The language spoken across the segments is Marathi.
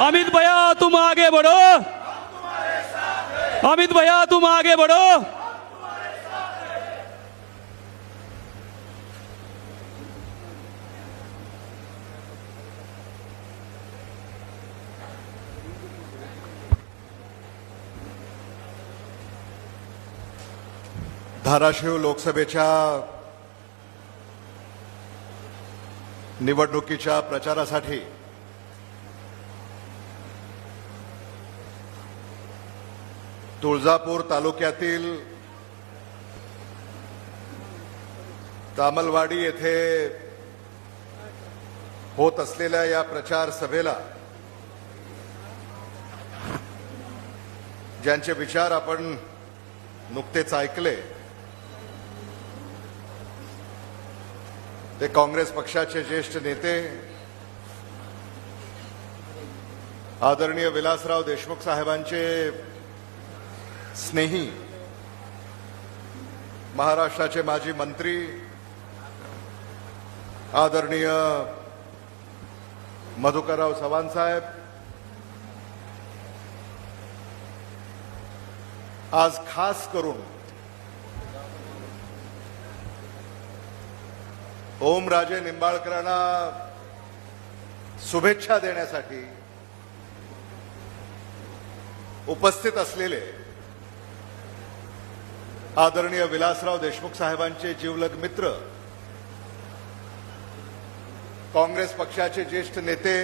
अमित भैया तुम आगे बढ़ो, अमित भैया तुम आगे बढ़ो। धाराशिव लोकसभेच्या निवडणुकीच्या प्रचारासाठी तुळजापूर तालुक्यातील तामलवाडी येथे होत असलेल्या या प्रचार सभेला ज्यांचे विचार आपण नुकतेच ऐकले ते काँग्रेस पक्षाचे ज्येष्ठ नेते आदरणीय विलासराव देशमुख साहेबांचे स्नेही महाराष्ट्राचे माजी मंत्री आदरणीय मधुकरराव चव्हाण साहेब, आज खास करून ओमराजे निंबाळकरांना शुभेच्छा देण्यासाठी उपस्थित असलेले आदरणीय विलासराव देशमुख साहेबांचे जिवलग मित्र काँग्रेस पक्षाचे ज्येष्ठ नेते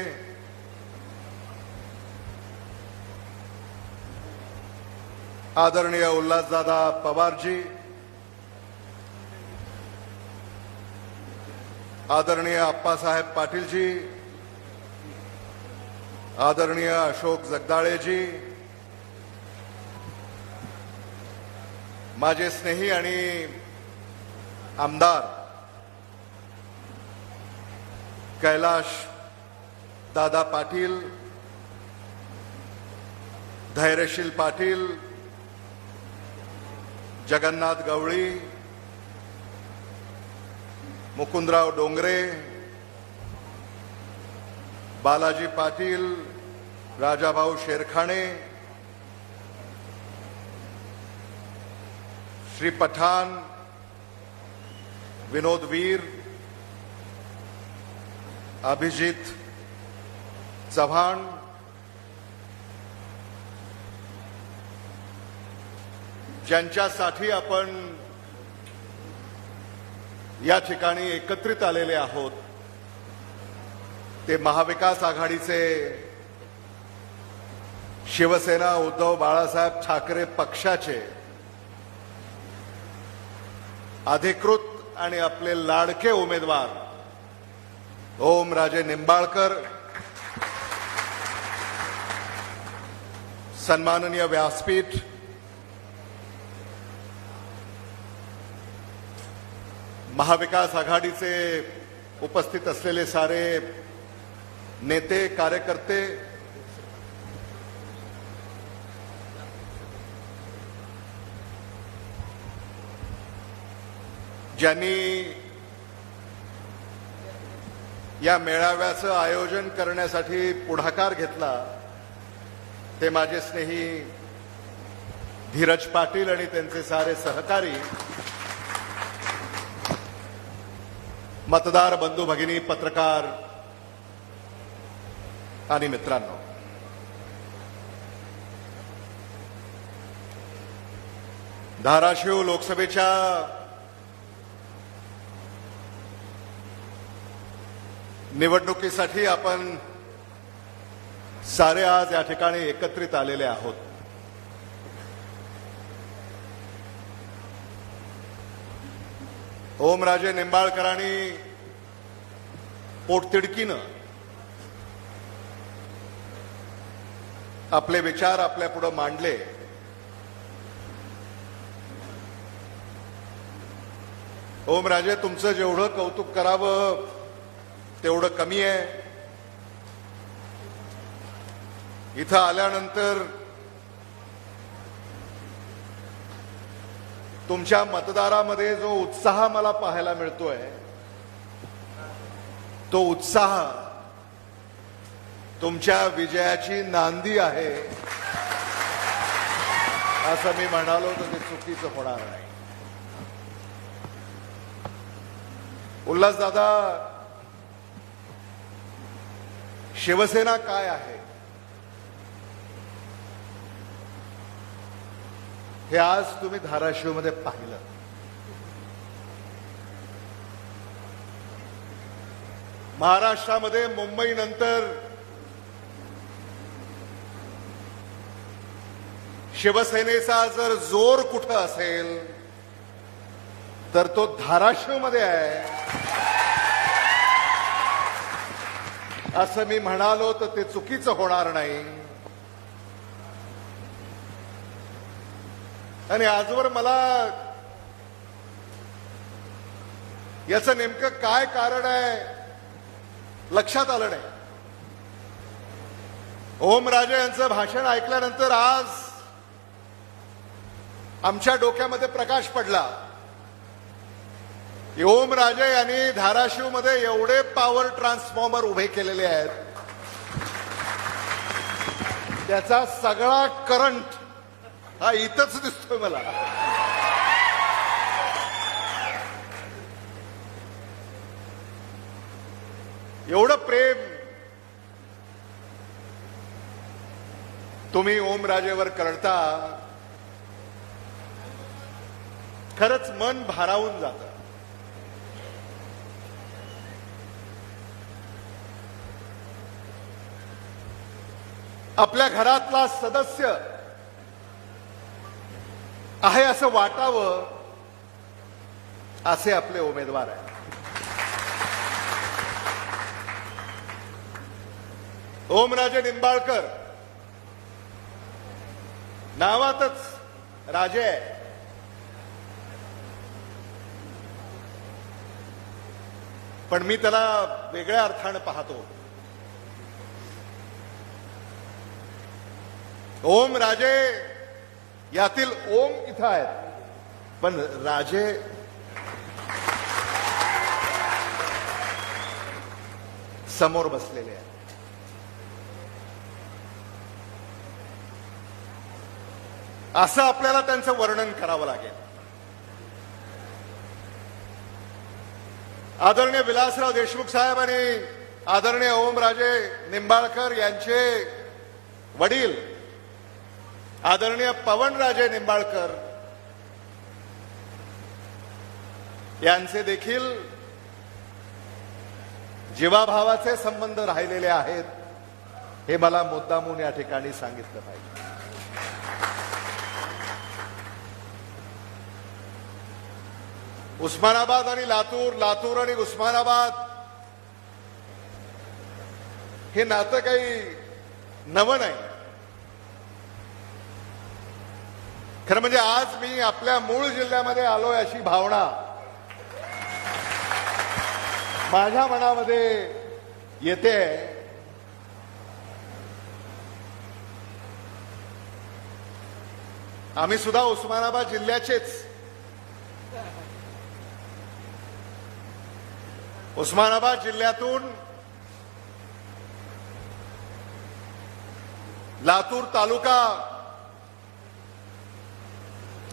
आदरणीय उल्हासदादा पवारजी, आदरणीय अप्पासाहेब पाटीलजी, आदरणीय अशोक जगदाळेजी, माझे स्नेही आणि आमदार कैलाश दादा पाटील, धैर्यशील पाटील, जगन्नाथ गवळी, मुकुंदराव डोंगरे, बालाजी पाटील, राजाभाऊ शेरखाणे, श्री पठाण, विनोद वीर, अभिजित चव्हाण, ज्यांच्यासाठी आपण या ठिकाणी एकत्रित आलेले आहोत ते महाविकास आघाडीचे शिवसेना उद्धव बाळासाहेब ठाकरे पक्षाचे अधिकृत आणि आपले लाडके उमेदवार ओमराजे निंबाळकर, सन्माननीय व्यासपीठ, महाविकास आघाडीचे उपस्थित असलेले सारे नेते कार्यकर्ते, ज्यांनी या मेळाव्याचं आयोजन करण्यासाठी पुढाकार घेतला ते माझे स्नेही धीरज पाटील आणि त्यांचे सारे सहकारी, मतदार बंधू भगिनी, पत्रकार आणि मित्रांनो, धाराशिव लोकसभेच्या निवडणुकीसाठी आपण सारे आज या ठिकाणी एकत्रित आलेले आहोत। ओमराजे निंबाळकरांनी पोटतिडकीनं आपले विचार आपल्या पुढे मांडले। ओमराजे, तुमचं जेवढं कौतुक करावं तेवढं कमी आहे। इथं आल्यानंतर तुमच्या मतदारामध्ये जो उत्साह मला पाहायला मिळतोय तो उत्साह तुमच्या विजयाची नांदी आहे असं मी म्हणालो तर ते चुकीचं होणार नाही. उल्हास दादा, शिवसेना काय आहे हे आज तुम्ही धाराशिवमध्ये पाहिलं. महाराष्ट्रामध्ये मुंबईनंतर शिवसेनेचा जर जोर कुठं असेल तर तो धाराशिवमध्ये आहे असं मी म्हणालो तर ते चुकीचं होणार नाही. आणि आजवर मला याचं नेमकं काय कारण आहे लक्षात आलं नाही. ओमराजे यांचं भाषण ऐकल्यानंतर आज आमच्या डोक्यामध्ये प्रकाश पडला. ओमराजे यांनी धाराशिवमध्ये एवढे पॉवर ट्रान्सफॉर्मर उभे केलेले आहेत, त्याचा सगळा करंट हा इथंच दिसतोय मला. एवढं प्रेम तुम्ही ओमराजेवर करता, खरंच मन भारावून जातं. आपल्या घरातला सदस्य आहे असं वाटावं असे आपले उमेदवार आहेत. ओमराजे निंबाळकर नावातच राजे आहे, पण मी त्याला वेगळ्या अर्थानं पाहतो. ओम राजे यातील ओम इथं आहेत, पण राजे समोर बसलेले आहेत. असं आपल्याला त्यांचं वर्णन करावं लागेल. आदरणीय विलासराव देशमुख साहेब आणि आदरणीय ओमराजे निंबाळकर यांचे वडील आदरणीय पवनराजे निंबाळकर यांचे देखील जीवाभावाचे संबंध राहिलेले आहेत, हे मला मुद्दामून या ठिकाणी सांगितलं पाहिजे. उस्मानाबाद आणि लातूर, लातूर आणि उस्मानाबाद हे नातं काही नवं नाही. खरं म्हणजे आज मी आपल्या मूळ जिल्ह्यामध्ये आलोय अशी भावना माझ्या मनामध्ये येते. आम्ही सुद्धा उस्मानाबाद जिल्ह्याचेच. उस्मानाबाद जिल्ह्यातून लातूर तालुका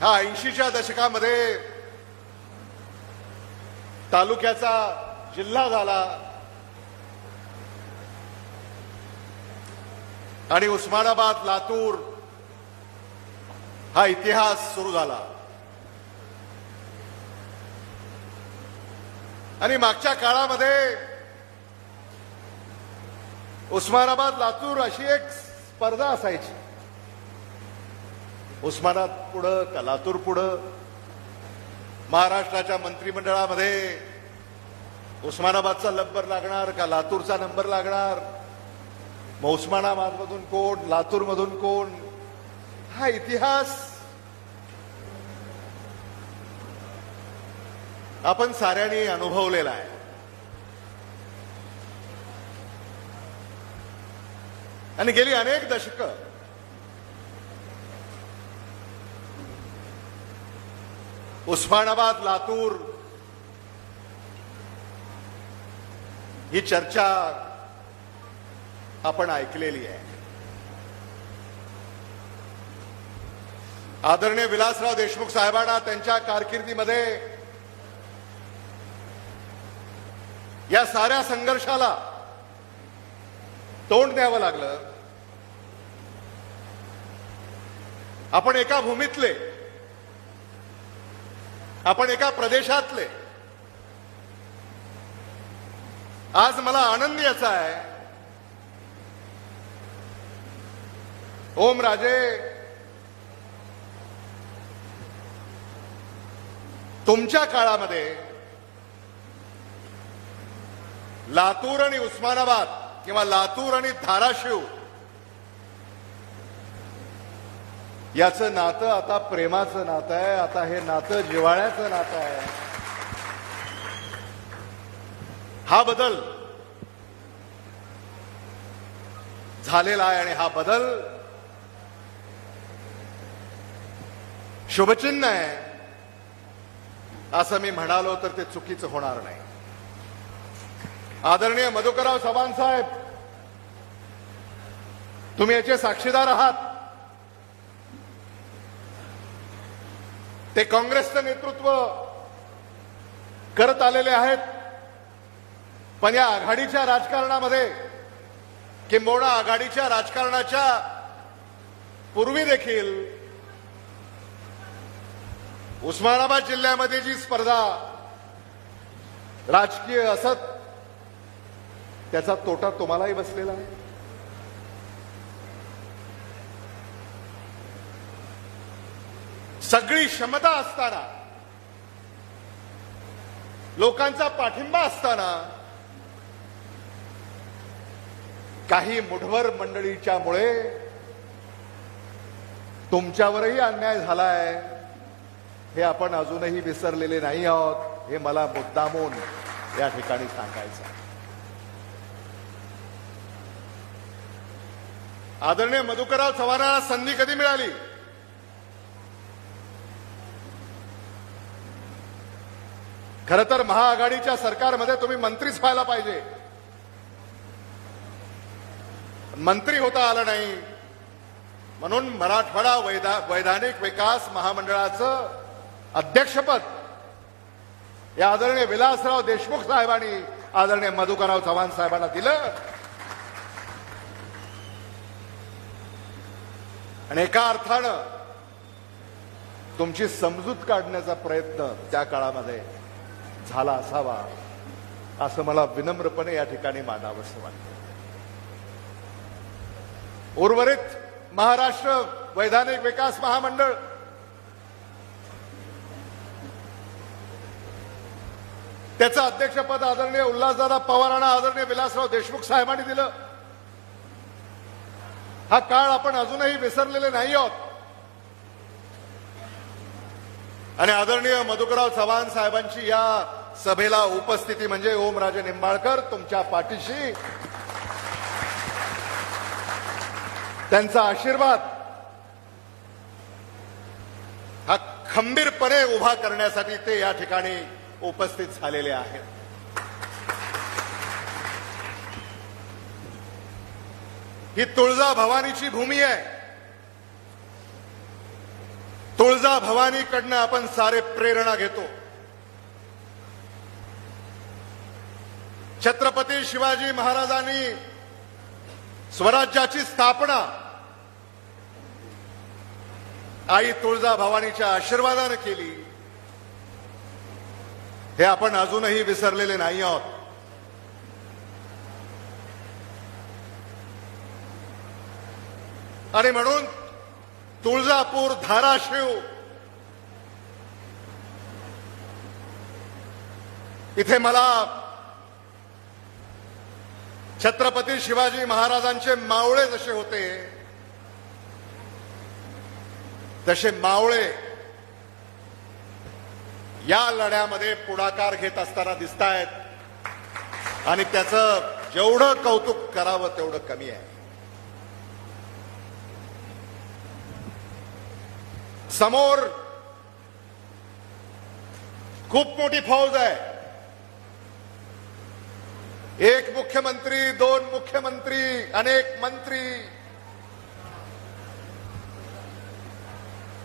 हा 80च्या दशकामध्ये तालुक्याचा जिल्हा झाला आणि उस्मानाबाद लातूर हा इतिहास सुरू झाला. आणि मागच्या काळामध्ये उस्मानाबाद लातूर अशी एक स्पर्धा असायची. उस्मानाबाद पुढं का लातूर पुढं. महाराष्ट्राच्या मंत्रिमंडळामध्ये उस्मानाबादचा नंबर लागणार का लातूरचा नंबर लागणार. मग उस्मानाबादमधून कोण, लातूरमधून कोण, हा इतिहास आपण साऱ्यांनी अनुभवलेला आहे. आणि गेली अनेक दशकं उस्मानाबाद लातूर ही चर्चा आपण ऐकलेली आहे. आदरणीय विलासराव देशमुख साहेबांना त्यांच्या कारकिर्दीमध्ये या साऱ्या संघर्षाला तोंड द्यावं लागलं. आपण एका भूमीतले, आपण एका प्रदेशातले. आज मला आनंद याचा आहे, ओम राजे, तुमच्या काळामध्ये लातूर आणि उस्मानाबाद किंवा लातूर आणि धाराशिव याचं नातं आता प्रेमाचं नातं आहे. आता हे नातं जिव्हाळ्याचं नातं आहे. हा बदल झालेला आहे आणि हा बदल शुभचिन्ह आहे असं मी म्हणालो तर ते चुकीचं होणार नाही. आदरणीय मधुकरराव चव्हाण साहेब, तुम्ही याचे साक्षीदार आहात. ते काँग्रेसचं नेतृत्व करत आलेले आहेत, पण या आघाडीच्या राजकारणामध्ये किंबहुना आघाडीच्या राजकारणाच्या पूर्वी देखील उस्मानाबाद जिल्ह्यामध्ये जी स्पर्धा राजकीय असत त्याचा तोटा तुम्हालाही बसलेला आहे. सगळी क्षमता असताना, लोकांचा पाठिंबा असताना काही मुठभर मंडळीच्यामुळे तुमच्यावरही अन्याय झालाय हे आपण अजूनही विसरलेले नाही आहोत. हे मला मुद्दामून या ठिकाणी सांगायचं आहे. आदरणीय मधुकरराव चव्हाणांना संधी कधी मिळाली? खरं तर महाआघाडीच्या सरकारमध्ये तुम्ही मंत्रीच व्हायला पाहिजे. मंत्री होता आलं नाही म्हणून मराठवाडा वैधानिक विकास महामंडळाचं अध्यक्षपद या आदरणीय विलासराव देशमुख साहेबांनी आदरणीय मधुकरराव चव्हाण साहेबांना दिलं. आणि एका अर्थानं तुमची समजूत काढण्याचा प्रयत्न त्या काळामध्ये झाला असावा असं मला विनम्रपणे या ठिकाणी मानावंसं वाटतं. उर्वरित महाराष्ट्र वैधानिक विकास महामंडळ त्याचं अध्यक्षपद आदरणीय उल्हासदादा पवारांना आदरणीय विलासराव देशमुख साहेबांनी दिलं. हा काळ आपण अजूनही विसरलेले नाही आहोत. आणि आदरणीय मधुकरराव चव्हाण साहेबांची या सभेला उपस्थिती म्हणजे ओमराजे निंबाळकर तुमच्या पाठीशी, त्यांचा आशीर्वाद हा खंबीरपणे उभा करण्यासाठी ते या ठिकाणी उपस्थित झालेले आहेत. ही तुळजा भवानीची भूमी आहे. तुळजा भवानीकडनं आपण सारे प्रेरणा घेतो. छत्रपती शिवाजी महाराजांनी स्वराज्याची स्थापना आई तुळजा भवानीच्या आशीर्वादाने केली हे आपण अजूनही विसरलेले नाही आहोत. आणि म्हणून तुळजापूर, धाराशिव इथे मला छत्रपती शिवाजी महाराजांचे मावळे जसे होते तसे मावळे या लढ्यामध्ये पुढाकार घेत असताना दिसतायत. आणि त्याचं जेवढं कौतुक करावं तेवढं कमी आहे. समोर खूप मोठी फौज आहे. एक मुख्यमंत्री, दोन मुख्यमंत्री, अनेक मंत्री,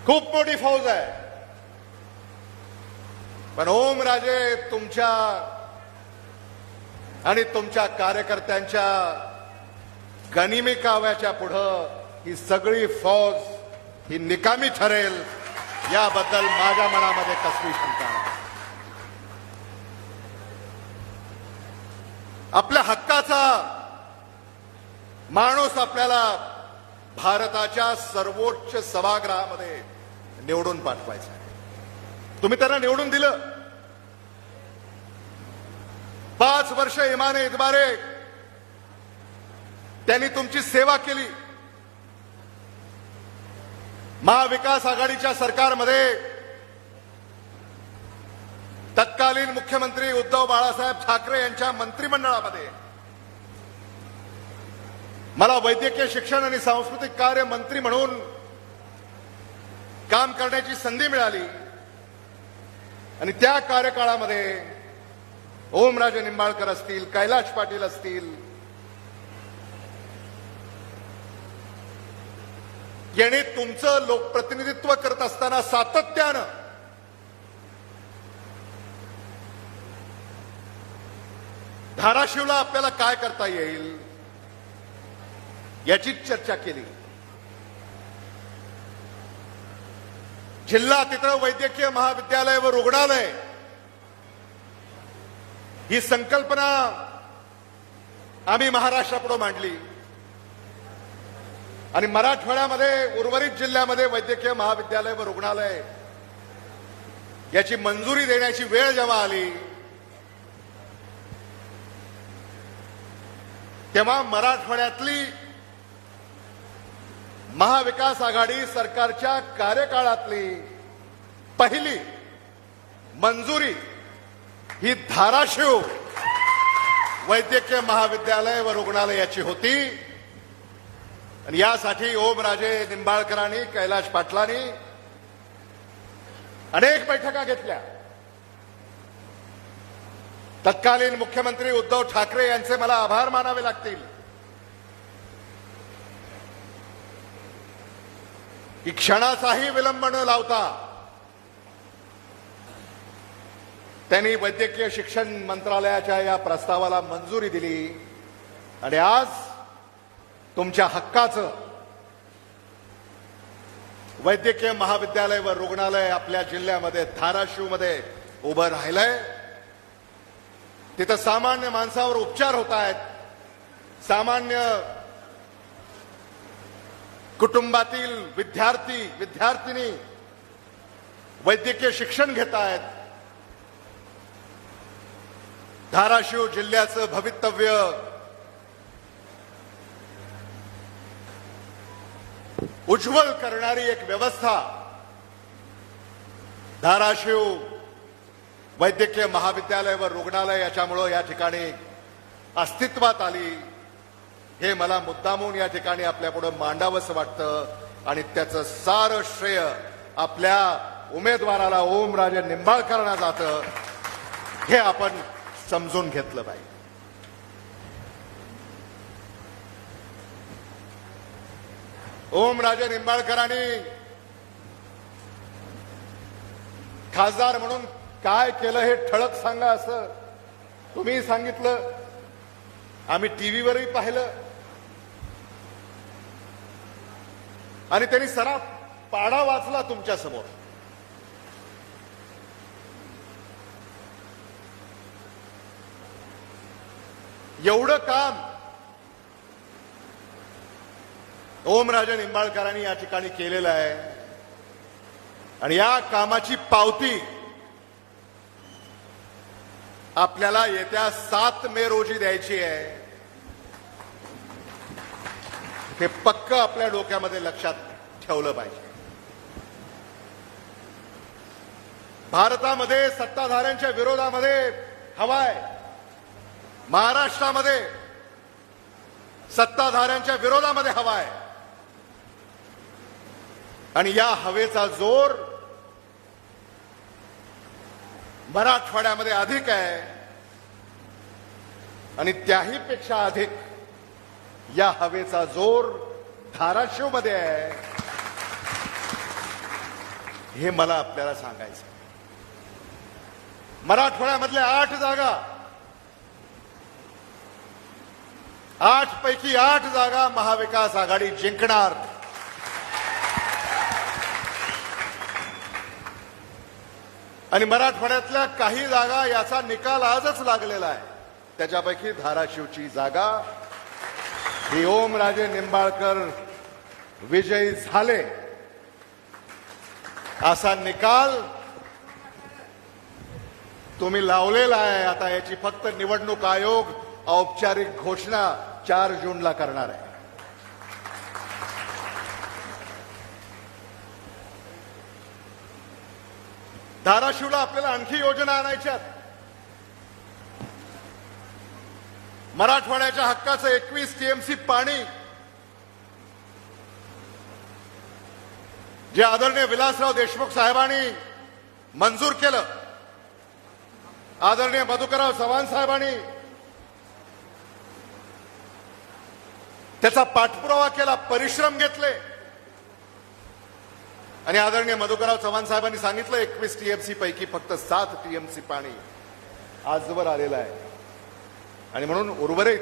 खूप मोठी फौज आहे. पण ओमराजे तुमच्या आणि तुमच्या कार्यकर्त्यांच्या गनिमी काव्याच्या पुढं ही सगळी फौज ही निकामी ठरेल याबद्दल माझ्या मनामध्ये कसली शंका नाही. आपल्या हक्काचा माणूस आपल्याला भारताच्या सर्वोच्च सभागृहामध्ये निवडून पाठवायचा आहे. तुम्ही त्यांना निवडून दिलं. 5 वर्ष इमाने इतबारे त्यांनी तुमची सेवा केली. महाविकास आघाडीच्या सरकारमध्ये तत्कालीन मुख्यमंत्री उद्धव बाळासाहेब ठाकरे यांच्या मंत्रिमंडळामध्ये मला वैद्यकीय शिक्षण आणि सांस्कृतिक कार्य मंत्री म्हणून काम करण्याची संधी मिळाली. आणि त्या कार्यकाळामध्ये ओमराजे निंबाळकर असतील, कैलाश पाटील असतील, यांनी तुमचं लोकप्रतिनिधित्व करत असताना सातत्यानं धाराशिवला आपल्याला काय करता येईल याची चर्चा केली. जिल्हा तिथं वैद्यकीय महाविद्यालय व रुग्णालय ही संकल्पना आम्ही महाराष्ट्रापुढे मांडली. आणि मराठवाड्यामध्ये उर्वरित जिल्ह्यामध्ये वैद्यकीय महाविद्यालय व रुग्णालय याची मंजुरी देण्याची वेळ जेव्हा आली तेव्हा मराठवाड्यातली महाविकास आघाडी सरकारच्या कार्यकाळातली पहिली मंजुरी ही धाराशिव वैद्यकीय महाविद्यालय व रुग्णालयाची होती. आणि यासाठी ओमराजे निंबाळकरांनी, कैलाश पाटलांनी अनेक बैठका घेतल्या. तत्कालीन मुख्यमंत्री उद्धव ठाकरे यांचे मला आभार मानावे लागतील की क्षणाचाही विलंब न लावता त्यांनी वैद्यकीय शिक्षण मंत्रालयाच्या या प्रस्तावाला मंजुरी दिली. आणि आज तुमच्या हक्काचं वैद्यकीय महाविद्यालय व रुग्णालय आपल्या जिल्ह्यामध्ये धाराशिवमध्ये उभं राहिलंय. तिथं सामान्य माणसावर उपचार होत आहेत. सामान्य कुटुंबातील विद्यार्थी विद्यार्थिनी वैद्यकीय शिक्षण घेत आहेत. धाराशिव जिल्ह्याचं भवितव्य उज्ज्वल करणारी एक व्यवस्था धाराशिव वैद्यकीय महाविद्यालय व रुग्णालय याच्यामुळे या ठिकाणी अस्तित्वात आली. हे मला मुद्दामून या ठिकाणी आपल्यापुढे मांडावंसं वाटतं. आणि त्याचं सारं श्रेय आपल्या उमेदवाराला ओमराजे निंबाळकरांना जातं हे आपण समजून घेतलं पाहिजे. ओमराजे निंबाळकरांनी खासदार म्हणून काय केलं हे ठळक सांगा असं तुम्ही सांगितलं. आम्ही टीव्हीवरही पाहिलं. आणि त्यांनी सराफ पाढा वाचला तुमच्या समोर. एवढं काम ओमराजे निंबाळकरांनी या ठिकाणी केलेलं आहे. आणि या कामाची पावती आपल्याला येत्या 7 मे रोजी द्यायची आहे. हे पक्क आपल्या डोक्यामध्ये लक्षात ठेवलं पाहिजे. भारतामध्ये सत्ताधाऱ्यांच्या विरोधामध्ये हवा आहे. महाराष्ट्रामध्ये सत्ताधाऱ्यांच्या विरोधामध्ये हवा आहे. आणि या हवेचा जोर मराठवाड्यामध्ये अधिक आहे. आणि त्याही पेक्षा अधिक या हवेचा जोर धाराशिव मध्ये आहे, हे मला आपल्याला सांगायचं. मराठवाड्यामधल्या 8 जागा, 8 पैकी 8 जागा महाविकास आघाडी जिंकणार. आणि मराठवाड्यातल्या काही जागा याचा निकाल आजच लागलेला आहे. त्याच्यापैकी धाराशिवची जागा ही ओमराजे निंबाळकर विजयी झाले असा निकाल तुम्ही लावलेला आहे. आता याची फक्त निवडणूक आयोग औपचारिक घोषणा 4 जूनला करणार आहे. धाराशिवला आपल्याला आणखी योजना आणायच्यात. मराठवाड्याच्या हक्काचं 21 टीएमसी पाणी जे आदरणीय विलासराव देशमुख साहेबांनी मंजूर केलं, आदरणीय मधुकरराव चव्हाण साहेबांनी त्याचा पाठपुरावा केला, परिश्रम घेतले आणि आदरणीय मधुकरराव चव्हाण साहेबांनी सांगितलं 21 टीएमसी पैकी फक्त 7 टीएमसी पाणी आजवर आलेलं आहे. आणि म्हणून उर्वरित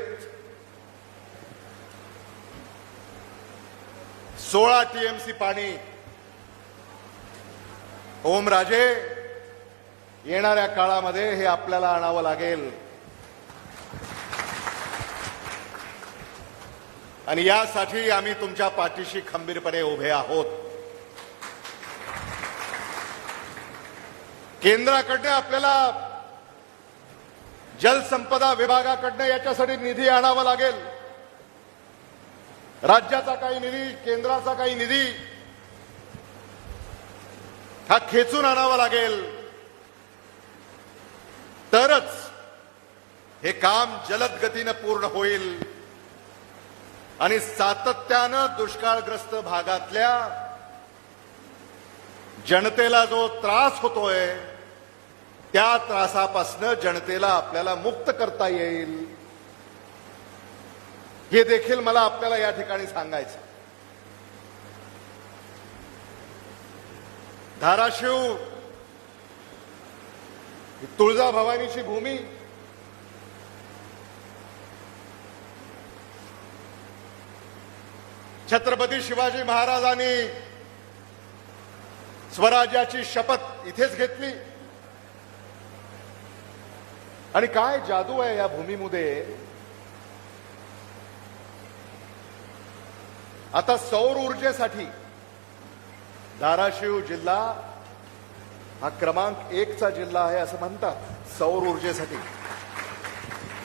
16 टीएमसी पाणी ओमराजे येणाऱ्या काळामध्ये हे आपल्याला आणावं लागेल. आणि यासाठी आम्ही तुमच्या पाठीशी खंबीरपणे उभे आहोत. केंद्राकडनं आपल्याला जलसंपदा विभागाकडनं याच्यासाठी निधी आणावा लागेल. राज्याचा काही निधी, केंद्राचा काही निधी हा खेचून आणावा लागेल. तरच हे काम जलद गतीनं पूर्ण होईल आणि सातत्यानं दुष्काळग्रस्त भागातल्या जनतेला जो त्रास होतोय त्या त्रासापासून जनतेला आपल्याला मुक्त करता येईल, हे देखील मला आपल्याला या ठिकाणी सांगायचं. धाराशिव ही तुळजाभवानीची भूमी, छत्रपती शिवाजी महाराजांनी स्वराज्याची शपथ इथेच घेतली. आणि काय जादू आहे या भूमीमध्ये. आता सौर ऊर्जेसाठी धाराशिव जिल्हा हा क्रमांक 1 चा जिल्हा आहे असं म्हणतात. सौर ऊर्जेसाठी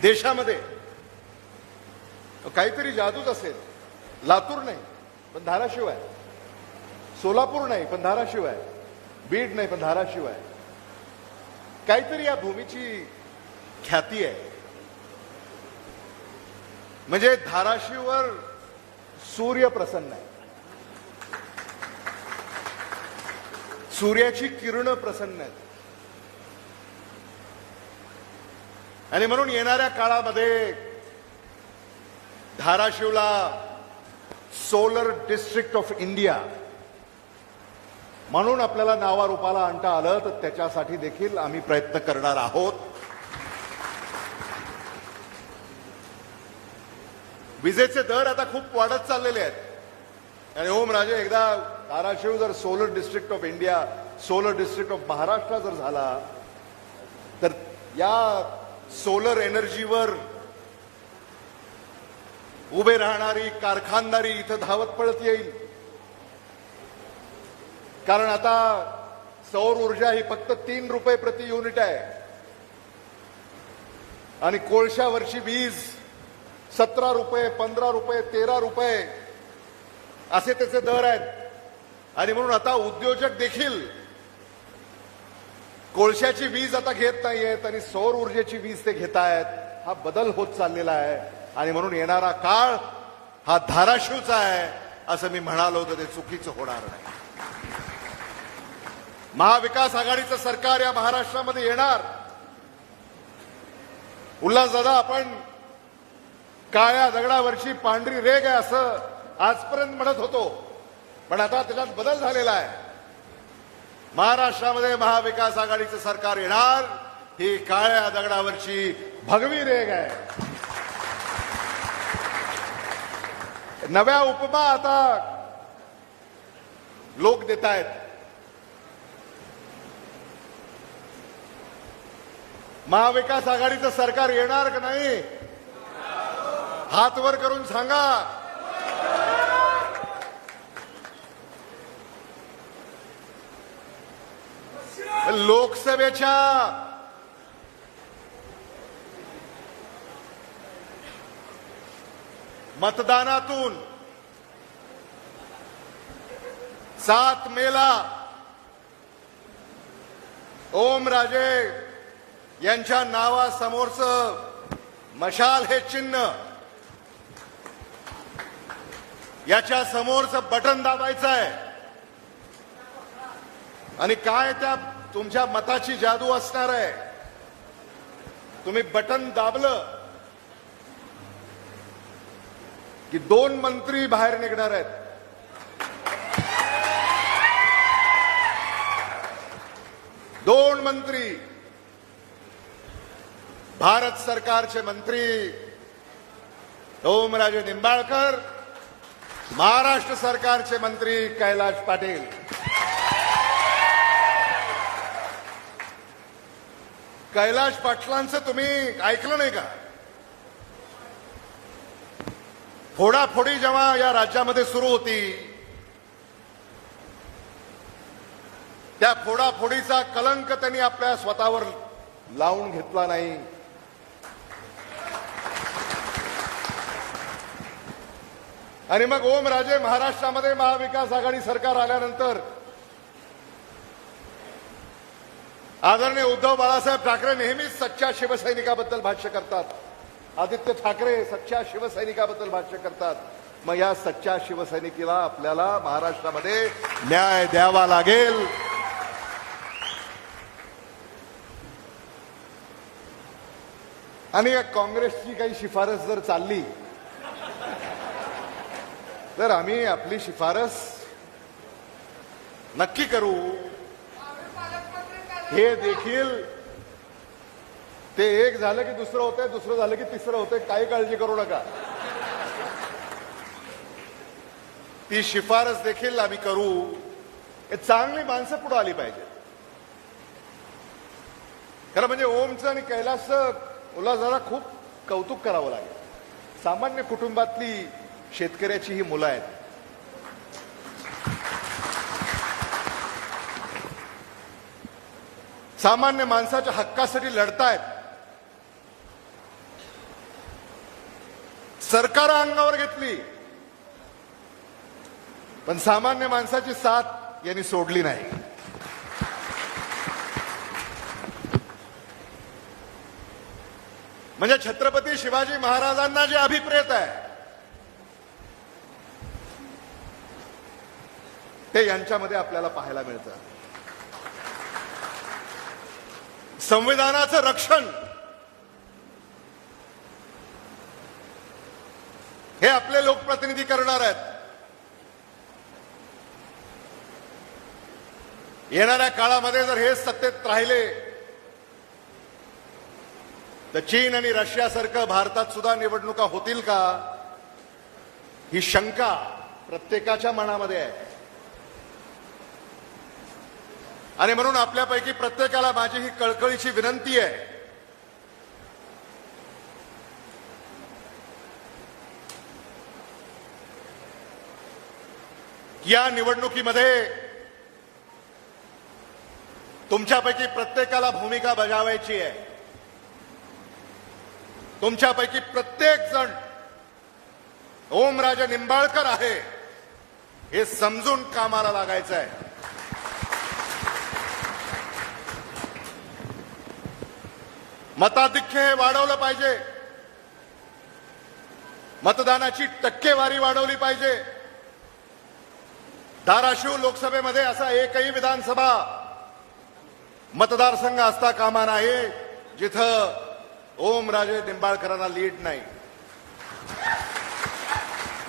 देशामध्ये काहीतरी जादूच असेल. लातूर नाही पण धाराशिव आहे, सोलापूर नाही पण धाराशिव आहे, बीड नाही पण धाराशिव आहे. काहीतरी या भूमीची ख्याती आहे. म्हणजे धाराशिववर सूर्य प्रसन्न आहे, सूर्याची किरण प्रसन्न आहेत. आणि म्हणून येणाऱ्या काळामध्ये धाराशिवला सोलर डिस्ट्रिक्ट ऑफ इंडिया म्हणून आपल्याला नावारूपाला आणता आलं तर त्याच्यासाठी देखील आम्ही प्रयत्न करणार आहोत. विजेचे दर आता खूप वाढत चाललेले आहेत आणि ओमराजे एकदा धाराशिव जर solar district of India, solar district of Maharashtra जर झाला तर या सोलर एनर्जीवर उभे राहणारी कारखानदारी इथं धावत पळत येईल. कारण आता सौर ऊर्जा ही फक्त 3 रुपये प्रति युनिट आहे आणि कोळशावरची वीज 17 रुपये, 15 रुपये, 13 रुपये असे त्याचे दर आहेत. आणि म्हणून आता उद्योजक देखील कोळशाची वीज आता घेत नाहीयेत आणि सौर ऊर्जेची वीज ते घेत आहेत. हा बदल होत चाललेला आहे आणि म्हणून येणारा काळ हा धाराशिवचा आहे असं मी म्हणालो तर ते चुकीचं होणार नाही. महाविकास आघाडीचं सरकार या महाराष्ट्रामध्ये येणार. उल्हासदादा, आपण काळ्या दगडावरची पांढरी रेग आहे असं आजपर्यंत म्हणत होतो, पण आता त्याच्यात बदल झालेला आहे. महाराष्ट्रामध्ये महाविकास आघाडीचं सरकार येणार, ही काळ्या दगडावरची भगवी रेग आहे. नव्या उपमा आता लोक देत आहेत. महाविकास आघाडीचं सरकार येणार का नाही, हात वर करून सांगा. लोकसभेच्या मतदानातून 7 मेला ओमराजे यांच्या नावासमोरचं मशाल हे चिन्ह, याच्या समोरचं बटन दाबायचं आहे. आणि काय त्या तुमच्या मताची जादू असणार आहे. तुम्ही बटन दाबलं की 2 मंत्री बाहेर निघणार आहेत. 2 मंत्री, भारत सरकारचे मंत्री ओमराजे निंबाळकर, महाराष्ट्र सरकारचे मंत्री कैलाश पाटील. कैलाश पाटलांचं तुम्ही ऐकलं नाही का? फोडाफोडी जेव्हा या राज्यामध्ये सुरू होती, त्या फोडाफोडीचा कलंक त्यांनी आपल्या स्वतःवर लावून घेतला नाही. आणि मग ओमराजे महाराष्ट्रामध्ये महाविकास आघाडी सरकार आल्यानंतर आदरणीय उद्धव बाळासाहेब ठाकरे नेहमीच सच्च्या शिवसैनिकाबद्दल भाष्य करतात. आदित्य ठाकरे सच्च्या शिवसैनिकाबद्दल भाष्य करतात. मग या सच्च्या शिवसैनिकाला आपल्याला महाराष्ट्रामध्ये न्याय द्यावा लागेल. आणि काँग्रेसची काही शिफारस जर चालली तर आम्ही आपली शिफारस नक्की करू. हे देखील ते एक झालं की दुसरं होतंय, दुसरं झालं की तिसरं होतंय. काही काळजी करू नका. ती शिफारस देखील आम्ही करू. चांगली माणसं पुढे आली पाहिजे. खरं म्हणजे ओमचं आणि कैलासचं मला जरा खूप कौतुक करावं लागेल. सामान्य कुटुंबातली शेतकऱ्याची ही मुलं आहेत. सामान्य माणसाच्या हक्कासाठी लढतायत. सरकार अंगावर घेतली पण सामान्य माणसाची साथ यांनी सोडली नाही. म्हणजे छत्रपती शिवाजी महाराजांना जे अभिप्रेत आहे ते यांच्यामध्ये आपल्याला पाहायला मिळतं. संविधानाचं रक्षण हे आपले लोकप्रतिनिधी करणार आहेत. येणाऱ्या काळामध्ये जर हे सत्तेत राहिले तर चीन आणि रशियासारखं भारतात सुद्धा निवडणुका होतील का, ही शंका प्रत्येकाच्या मनामध्ये आहे. आणि म्हणून आपल्यापैकी प्रत्येकाला माझी ही कळकळीची विनंती आहे की या निवडणुकीमध्ये तुमच्यापैकी प्रत्येकाला भूमिका बजावायची आहे. तुमच्यापैकी प्रत्येक जण ओमराजे निंबाळकर आहे हे समजून कामाला लागायचं आहे. मताधिक्य हे वाढवलं पाहिजे. मतदानाची टक्केवारी वाढवली पाहिजे. धाराशिव लोकसभेमध्ये असा एकही विधानसभा मतदारसंघ असता कामा नये जिथं ओमराजे निंबाळकरांना लीड नाही.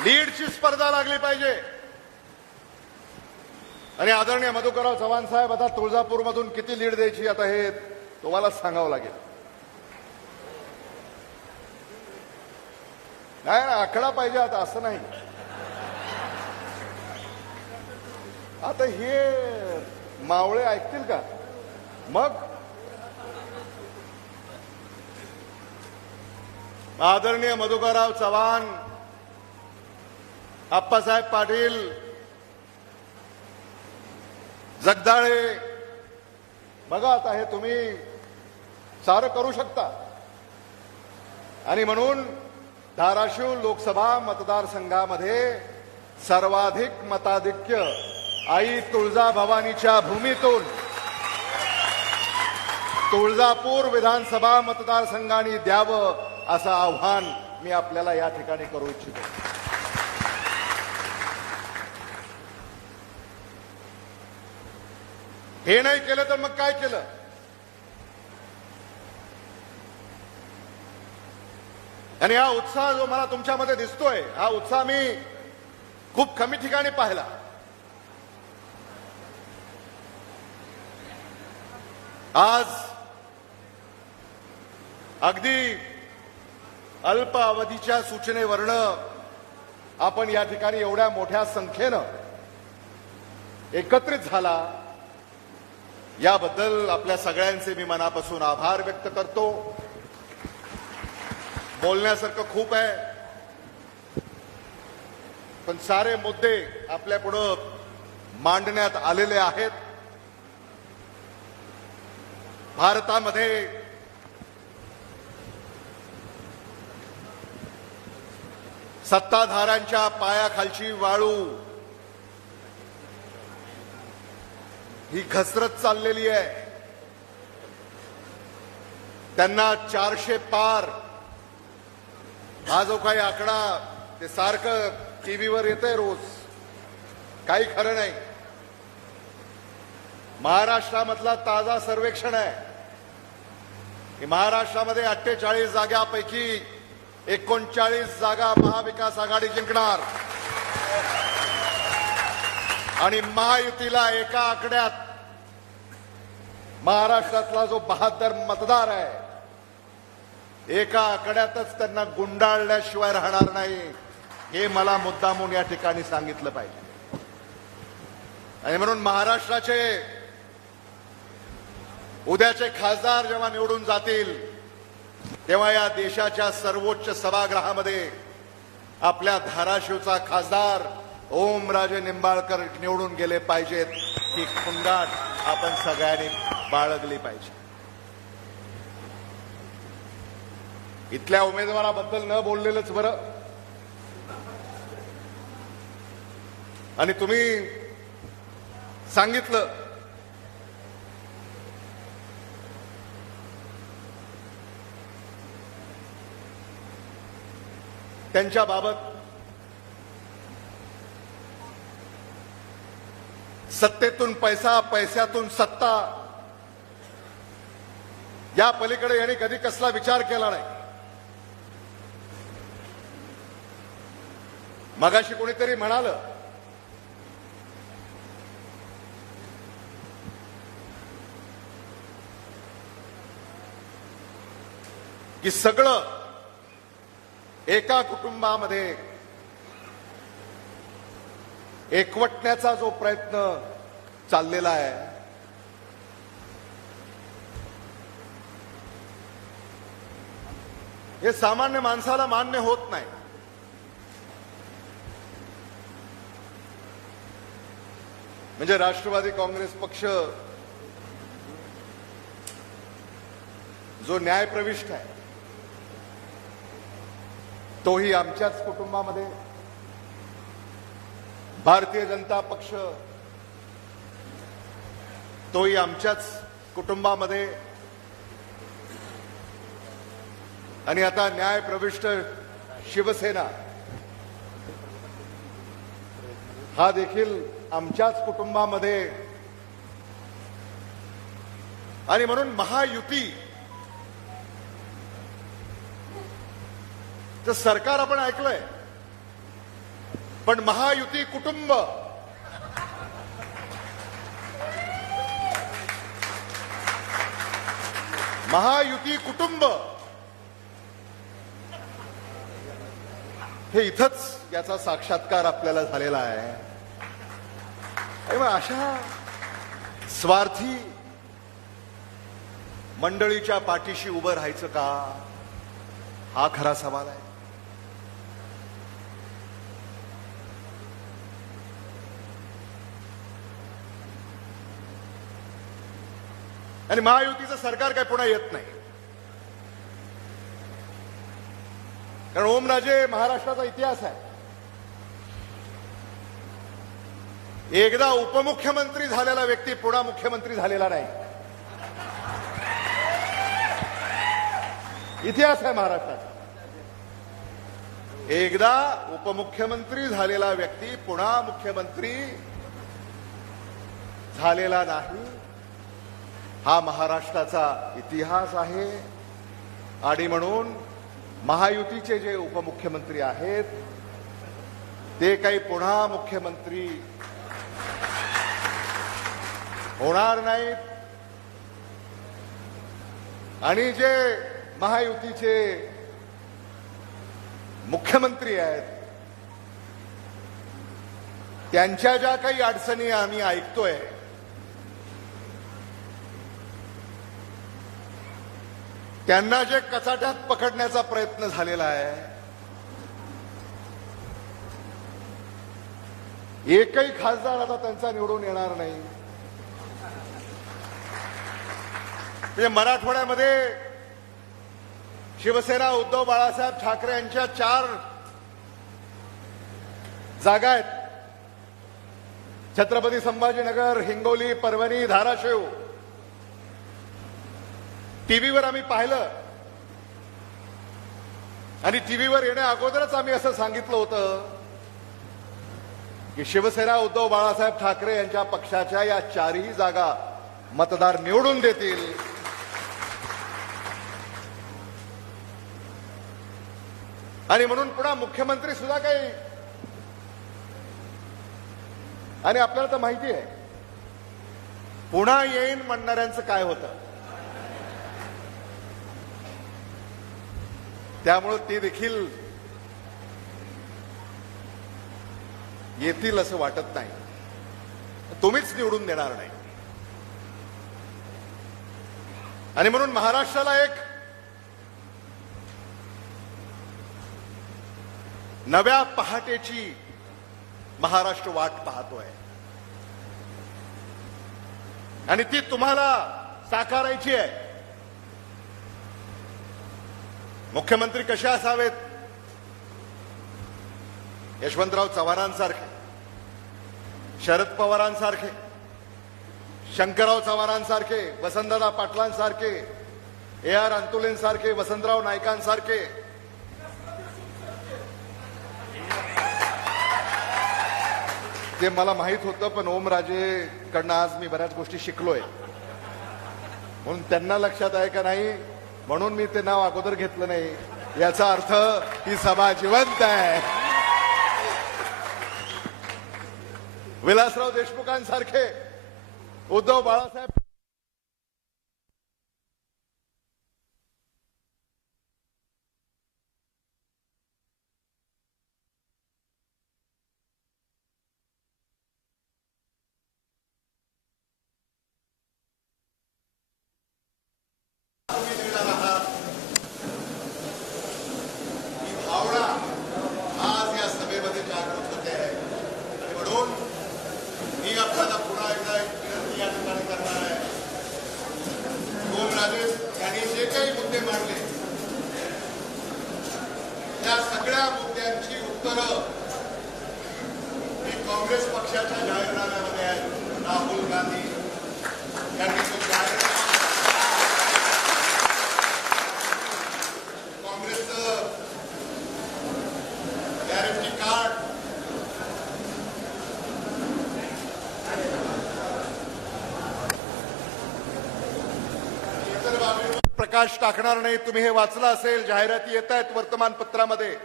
लीडची स्पर्धा लागली पाहिजे. आणि आदरणीय मधुकरराव चव्हाण साहेब, आता तुळजापूरमधून किती लीड द्यायची आता हे तुम्हाला सांगावं लागेल. नाही ना, आकडा पाहिजे आता, असं नाही. आता हे मावळे ऐकतील का मग? आदरणीय मधुकरराव चव्हाण, आप्पासाहेब पाटील, जगदाळे, बघा आता हे तुम्ही सारं करू शकता. आणि म्हणून धाराशिव लोकसभा मतदारसंघामध्ये सर्वाधिक मताधिक्य आई तुळजाभवानीच्या भूमीतून तुळजापूर विधानसभा मतदारसंघाने द्यावं असं आव्हान मी आपल्याला या ठिकाणी करू इच्छितो. हे नाही केलं तर मग काय केलं? आणि हा उत्साह जो मला तुमच्यामध्ये दिसतोय, हा उत्साह मी खूप कमी ठिकाणी पाहिला. आज अगदी अल्प अवधीच्या सूचनेवरनं आपण या ठिकाणी एवढ्या मोठ्या संख्येनं एकत्रित झाला, याबद्दल आपल्या सगळ्यांचे मी मनापासून आभार व्यक्त करतो. बोलण्यासारखं खूप आहे, पण सारे मुद्दे आपल्या पुढं मांडण्यात आलेले आहेत. भारतामध्ये सत्ताधाऱ्यांच्या पायाखालची वाळू ही घसरत चाललेली आहे. त्यांना 400 पार हा जो काही आकडा ते सारखं टीव्हीवर येतंय रोज, काही खरं नाही. महाराष्ट्रामधला ताजा सर्वेक्षण आहे की महाराष्ट्रामध्ये 48 जागांपैकी 39 जागा महाविकास आघाडी जिंकणार. आणि महायुतीला एका आकड्यात महाराष्ट्रातला जो 72 मतदार आहे, एका आकड्यातच त्यांना गुंडाळल्याशिवाय राहणार नाही, हे मला मुद्दामून या ठिकाणी सांगितलं पाहिजे. आणि म्हणून महाराष्ट्राचे उद्याचे खासदार जेव्हा निवडून जातील, तेव्हा या देशाच्या सर्वोच्च सभागृहामध्ये आपल्या धाराशिवचा खासदार ओमराजे निंबाळकर निवडून गेले पाहिजेत, ही खुंगाट आपण सगळ्यांनी बाळगली पाहिजे. इथल्या उमेदवाराबद्दल न बोललेलंच बरं. आणि तुम्ही सांगितलं त्यांच्या बाबत सत्तेतून पैसा, पैशातून सत्ता, या पलीकडे यांनी कधी कसला विचार केला नाही. मगाशी कोणीतरी म्हणालं की सगळं एका कुटुंबामध्ये एकवटण्याचा जो प्रयत्न चाललेला आहे, हे सामान्य माणसाला मान्य होत नाही. म्हणजे राष्ट्रवादी काँग्रेस पक्ष जो न्यायप्रविष्ट आहे, तोही आमच्याच कुटुंबामध्ये, भारतीय जनता पक्ष तोही आमच्याच कुटुंबामध्ये, आणि आता न्यायप्रविष्ट शिवसेना हा देखील आमच्याच कुटुंबामध्ये. आणि म्हणून महायुती तर सरकार आपण ऐकलंय, पण महायुती कुटुंब महायुती कुटुंब हे इथंच याचा साक्षात्कार आपल्याला झालेला आहे. आणि मग अशा स्वार्थी मंडळीच्या पाठीशी उभं राहायचं का, हा खरा सवाल आहे. आणि महायुतीचं सरकार काय पुन्हा येत नाही, कारण ओमराजे महाराष्ट्राचा इतिहास आहे. एकदा उपमुख्यमंत्री झालेला व्यक्ती पुन्हा मुख्यमंत्री झालेला नाही. इतिहास आहे महाराष्ट्राचा. एकदा उपमुख्यमंत्री झालेला व्यक्ती पुन्हा मुख्यमंत्री झालेला नाही. हा महाराष्ट्राचा इतिहास आहे. आणि म्हणून महायुतीचे जे उपमुख्यमंत्री आहेत ते काही पुन्हा मुख्यमंत्री होणार नाहीत. आणि जे महायुतीचे मुख्यमंत्री आहेत त्यांच्या ज्या काही अडचणी आम्ही ऐकतोय, त्यांना जे कचाट्यात पकडण्याचा प्रयत्न झालेला आहे, एकही खासदार आता त्यांचा निवडून येणार नाही. म्हणजे मराठवाड्यामध्ये शिवसेना उद्धव बाळासाहेब ठाकरे यांच्या 4 जागा आहेत. छत्रपती संभाजीनगर, हिंगोली, परभणी, धाराशिव. टीव्हीवर आम्ही पाहिलं आणि टीव्हीवर येण्या अगोदरच आम्ही असं सांगितलं होतं की शिवसेना उद्धव बाळासाहेब ठाकरे यांच्या पक्षाच्या या 4ही जागा मतदार निवडून देतील. आणि म्हणून पुन्हा मुख्यमंत्री सुद्धा काही. आणि आपल्याला तर माहिती आहे पुन्हा येईन म्हणणाऱ्यांचं काय होतं. त्यामुळे ते देखील येतील असं वाटत नाही. तुम्हीच निवडून देणार नाही. आणि म्हणून महाराष्ट्राला एक नव्या पहाटेची महाराष्ट्र वाट पाहतोय. आणि ती तुम्हाला साकारायची आहे. मुख्यमंत्री कसे असावेत? यशवंतराव चव्हाणांसारखे, शरद पवारांसारखे, शंकरराव चव्हाणांसारखे, वसंतदादा पाटलांसारखे, AR अंतुलेंसारखे, वसंतराव नाईकांसारखे. ते मला माहित होतं, पण ओमराजे कडनं आज मी बऱ्याच गोष्टी शिकलोय. म्हणून त्यांना लक्षात आहे का नाही म्हणून मी ते नाव अगोदर घेतलं नाही. याचा अर्थ ही सभा जिवंत आहे. विलासराव देशमुखांसारखे, उद्धव बाळासाहेब यांनी जे काही मुद्दे मांडले त्या सगळ्या मुद्द्यांची उत्तरं ही काँग्रेस पक्षाच्या जाहीरनाम्यामध्ये आहेत. राहुल गांधी यांनी तो जाहीरनामा काँग्रेसचं गॅरंटी कार्ड प्रकाश टाकणार नाही. तुम्ही हे वाचलं असेल, जाहिराती येत आहेत वर्तमानपत्रामध्ये.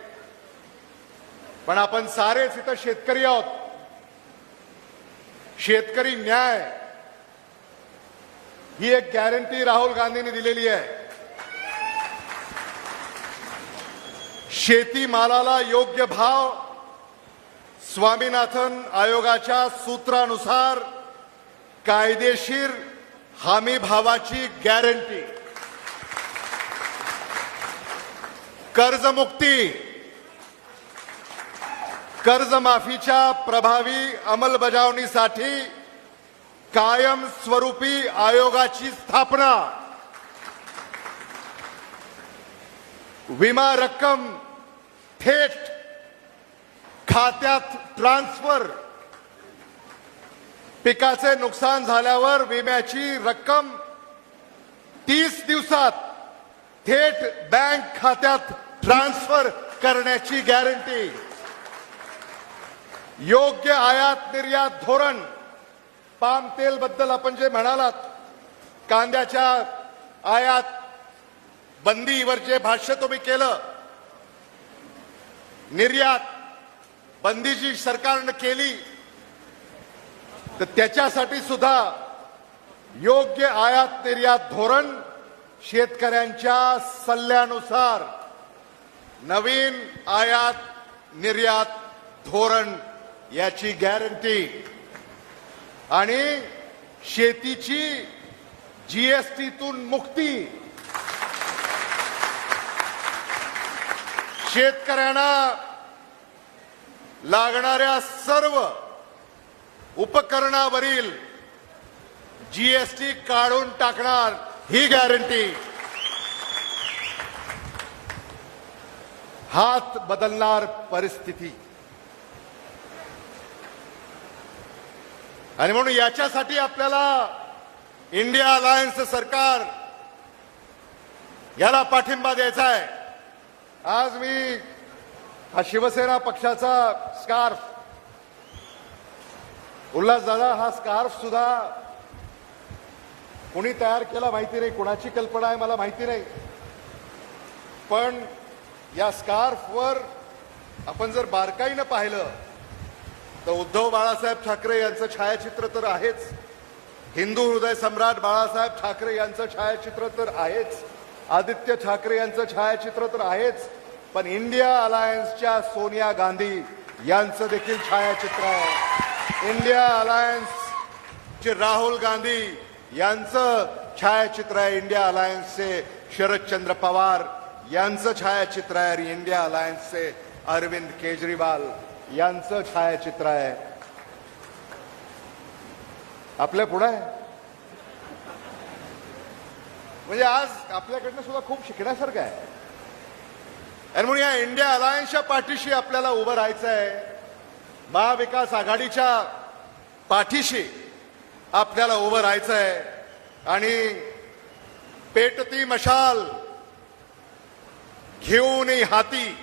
पण आपण सारेच इथं शेतकरी आहोत. शेतकरी न्याय ही एक गॅरंटी राहुल गांधींनी दिलेली आहे. शेतीमालाला योग्य भाव स्वामीनाथन आयोगाच्या सूत्रानुसार कायदेशीर हमी भावाची गॅरंटी, कर्जमुक्ती, कर्जमाफीच्या प्रभावी अंमलबजावणीसाठी कायमस्वरूपी आयोगाची स्थापना, विमा रक्कम थेट खात्यात ट्रान्सफर, पिकाचे नुकसान झाल्यावर विम्याची रक्कम 30 दिवसात थेट बँक खात्यात ट्रान्सफर करण्याची गॅरंटी, योग्य आयात निर्यात धोरण. पाम तेल बद्दल आपण जे म्हणालात, कांद्याच्या आयात बंदीवर जे भाष्य तुम्ही केलं, निर्यात बंदी जी सरकारनं केली, तर त्याच्यासाठी सुद्धा योग्य आयात निर्यात धोरण, शेतकऱ्यांच्या सल्ल्यानुसार नवीन आयात निर्यात धोरण याची गॅरंटी आणि शेतीची जीएसटीतून मुक्ती. शेतकऱ्यांना लागणाऱ्या सर्व उपकरणावरील जीएसटी काढून टाकणार ही गॅरंटी. हात बदलणार परिस्थिती. आणि म्हणून याच्यासाठी आपल्याला इंडिया अलायन्स सरकार याला पाठिंबा द्यायचा आहे. आज मी हा शिवसेना पक्षाचा स्कार्फ, उल्हासदादा, हा स्कार्फ सुद्धा कोणी तयार केला माहिती नाही, कोणाची कल्पना आहे मला माहिती नाही, पण या स्कार्फवर आपण जर बारकाईनं पाहिलं तर उद्धव बाळासाहेब ठाकरे यांचं छायाचित्र तर आहेच, हिंदू हृदय सम्राट बाळासाहेब ठाकरे यांचं छायाचित्र तर आहेच, आदित्य ठाकरे यांचं छायाचित्र तर आहेच, पण इंडिया अलायन्सच्या सोनिया गांधी यांचं देखील छायाचित्र आहे. इंडिया अलायन्सचे राहुल गांधी यांचं छायाचित्र आहे. इंडिया अलायन्सचे शरदचंद्र पवार यांचं छायाचित्र आहे. आणि इंडिया अलायन्सचे अरविंद केजरीवाल यांचं छायाचित्र आहे. आपल्या पुढे आहे. म्हणजे आज आपल्याकडनं सुद्धा खूप शिकण्यासारखं आहे. आणि म्हणून या इंडिया अलायन्सच्या पाठीशी आपल्याला उभं राहायचं आहे. महाविकास आघाडीच्या पाठीशी आपल्याला उभं राहायचं आहे. आणि पेटती मशाल घेऊनही हाती,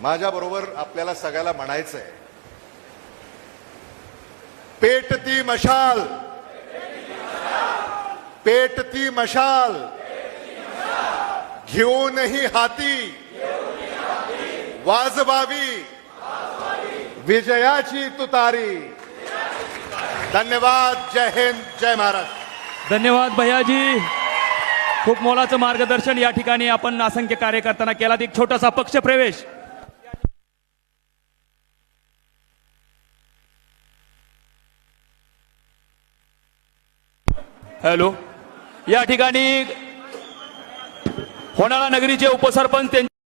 माझ्याबरोबर आपल्याला सगळ्याला म्हणायचं आहे, पेटती मशाल, पेटती मशाल घेऊनही हाती, वाजवावी विजयाची तुतारी. धन्यवाद. जय हिंद, जय महाराष्ट्र. धन्यवाद भैयाजी. खूप मोलाचं मार्गदर्शन या ठिकाणी आपण असंख्य कार्यकर्त्यांना केला. एक छोटासा पक्ष प्रवेश. हॅलो, या ठिकाणी होणारा नगरीचे उपसरपंच